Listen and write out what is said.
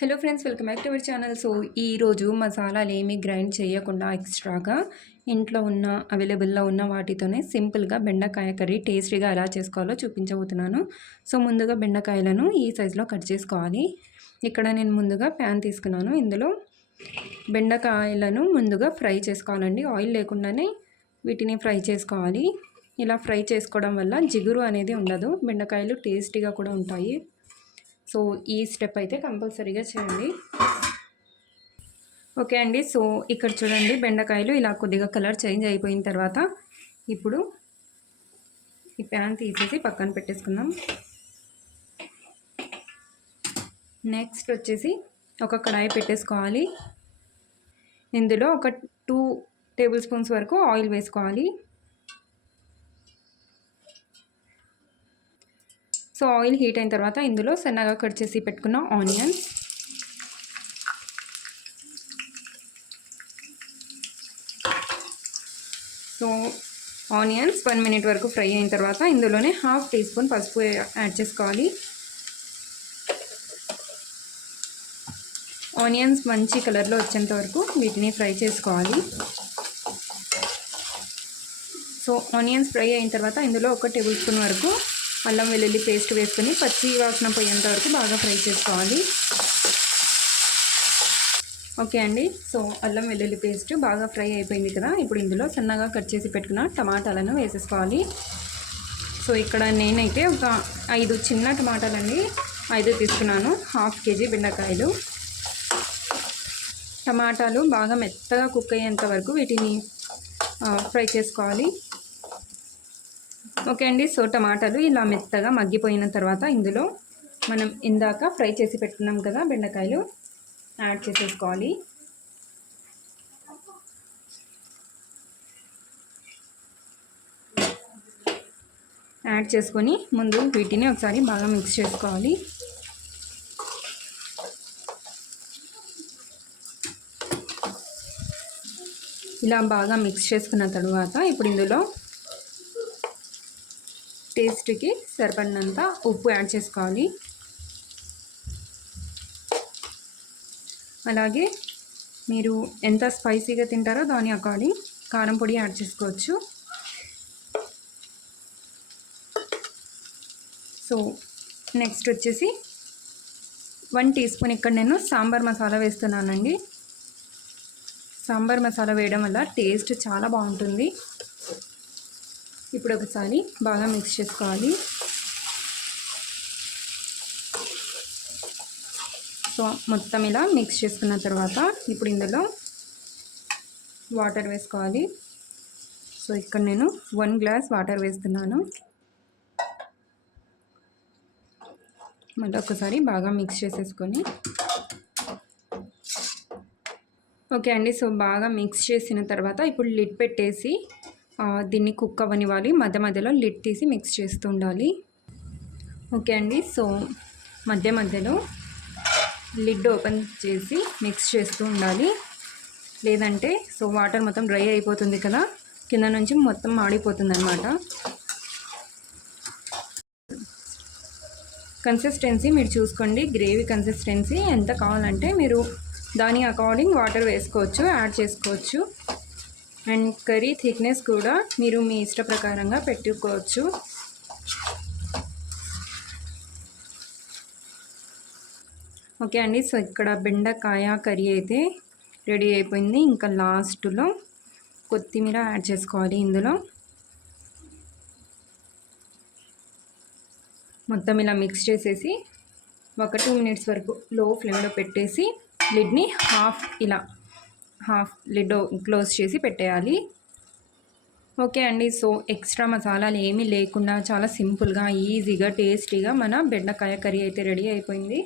Hello friends welcome back to our channel so ఈరోజు మసాలాలు ఏమీ గ్రైండ్ చేయకుండా ఎక్స్ట్రాగా ఇంట్లో ఉన్న అవైలబుల్లో ఉన్న వాటితోనే సింపుల్గా బెండకాయ కర్రీ టేస్టీగా ఎలా చేసుకోవాలో చూపించబోతున్నాను. సో ముందుగా బెండకాయలను ఈ సైజులో కట్ చేసుకోవాలి. ఇక్కడ నేను ముందుగా ప్యాన్ తీసుకున్నాను. ఇందులో బెండకాయలను ముందుగా ఫ్రై చేసుకోవాలండి. ఆయిల్ లేకుండానే వీటిని ఫ్రై చేసుకోవాలి. ఇలా ఫ్రై చేసుకోవడం వల్ల జిగురు అనేది ఉండదు. బెండకాయలు టేస్టీగా కూడా ఉంటాయి. సో ఈ స్టెప్ అయితే కంపల్సరీగా చేయండి. ఓకే అండి సో ఇక్కడ చూడండి బెండకాయలు ఇలా కొద్దిగా కలర్ చేంజ్ అయిపోయిన తర్వాత ఇప్పుడు ఈ ప్యాన్ తీసేసి పక్కన పెట్టేసుకుందాం. నెక్స్ట్ వచ్చేసి ఒక కడాయి పెట్టేసుకోవాలి. ఇందులో ఒక టూ టేబుల్ స్పూన్స్ వరకు ఆయిల్ వేసుకోవాలి. సో ఆయిల్ హీట్ అయిన తర్వాత ఇందులో సన్నగా కట్ చేసి పెట్టుకున్న onions. So onions one minute వరకు ఫ్రై అయిన తర్వాత ఇందులోనే హాఫ్ టీ స్పూన్ పసుపు యాడ్ చేసుకోవాలి. ఆనియన్స్ మంచి కలర్లో వచ్చేంత వరకు వీటిని ఫ్రై చేసుకోవాలి. సో ఆనియన్స్ ఫ్రై అయిన తర్వాత ఇందులో ఒక టేబుల్ స్పూన్ వరకు అల్లం వెల్లుల్లి పేస్ట్ వేసుకొని పచ్చి వాసన పోయేంత వరకు బాగా ఫ్రై చేసుకోవాలి. ఓకే అండి. సో అల్లం వెల్లుల్లి పేస్ట్ బాగా ఫ్రై అయిపోయింది కదా. ఇప్పుడు ఇందులో సన్నగా కట్ చేసి పెట్టుకున్న టమాటాలను వేసేసుకోవాలి. సో ఇక్కడ నేనైతే ఒక ఐదు చిన్న టమాటాలండి ఐదు తీసుకున్నాను. హాఫ్ కేజీ బెండకాయలు. టమాటాలు బాగా మెత్తగా కుక్ అయ్యేంత వరకు వీటిని ఫ్రై చేసుకోవాలి. ఓకే అండి సో టమాటాలు ఇలా మెత్తగా మగ్గిపోయిన తర్వాత ఇందులో మనం ఇందాక ఫ్రై చేసి పెట్టుకున్నాం కదా బెండకాయలు యాడ్ చేసేసుకోవాలి. యాడ్ చేసుకొని ముందు వీటిని ఒకసారి బాగా మిక్స్ చేసుకోవాలి. ఇలా బాగా మిక్స్ చేసుకున్న తర్వాత ఇప్పుడు ఇందులో టేస్ట్కి సరిపడినంత ఉప్పు యాడ్ చేసుకోవాలి. అలాగే మీరు ఎంత స్పైసీగా తింటారో దాని అకార్డింగ్ కారం పొడి యాడ్ చేసుకోవచ్చు. సో నెక్స్ట్ వచ్చేసి వన్ టీ స్పూన్ ఇక్కడ నేను సాంబార్ మసాలా వేస్తున్నానండి. సాంబార్ మసాలా వేయడం వల్ల టేస్ట్ చాలా బాగుంటుంది. ఇప్పుడు ఒకసారి బాగా మిక్స్ చేసుకోవాలి. సో మొత్తం ఇలా మిక్స్ చేసుకున్న తర్వాత ఇప్పుడు ఇందులో వాటర్ వేసుకోవాలి. సో ఇక్కడ నేను వన్ గ్లాస్ వాటర్ వేస్తున్నాను. మళ్ళీ ఒకసారి బాగా మిక్స్ చేసేసుకొని. ఓకే అండి సో బాగా మిక్స్ చేసిన తర్వాత ఇప్పుడు లిడ్ పెట్టేసి దీన్ని కుక్ అవ్వనివ్వాలి. మధ్య మధ్యలో లిడ్ తీసి మిక్స్ చేస్తూ ఉండాలి ఓకే అండి. సో మధ్య మధ్యలో లిడ్ ఓపెన్ చేసి మిక్స్ చేస్తూ ఉండాలి. లేదంటే సో వాటర్ మొత్తం డ్రై అయిపోతుంది కదా. కింద నుంచి మొత్తం మాడిపోతుంది అనమాట కన్సిస్టెన్సీ మీరు చూసుకోండి. గ్రేవీ కన్సిస్టెన్సీ ఎంత కావాలంటే మీరు దాని అకార్డింగ్ వాటర్ వేసుకోవచ్చు యాడ్ చేసుకోవచ్చు. అండ్ కర్రీ థిక్నెస్ కూడా మీరు మీ ఇష్ట ప్రకారంగా పెట్టుకోవచ్చు. ఓకే అండి సో ఇక్కడ బెండకాయ కర్రీ అయితే రెడీ అయిపోయింది. ఇంకా లాస్ట్లో కొత్తిమీర యాడ్ చేసుకోవాలి ఇందులో. మొత్తం ఇలా మిక్స్ చేసేసి ఒక టూ మినిట్స్ వరకు లో ఫ్లేమ్లో పెట్టేసి లిడ్ని హాఫ్ ఇలా హాఫ్ లిడ్ క్లోజ్ చేసి పెట్టేయాలి. ఓకే అండి. సో ఎక్స్ట్రా మసాలాలు ఏమీ లేకుండా చాలా సింపుల్గా ఈజీగా టేస్టీగా మన బెండకాయ కర్రీ అయితే రెడీ అయిపోయింది.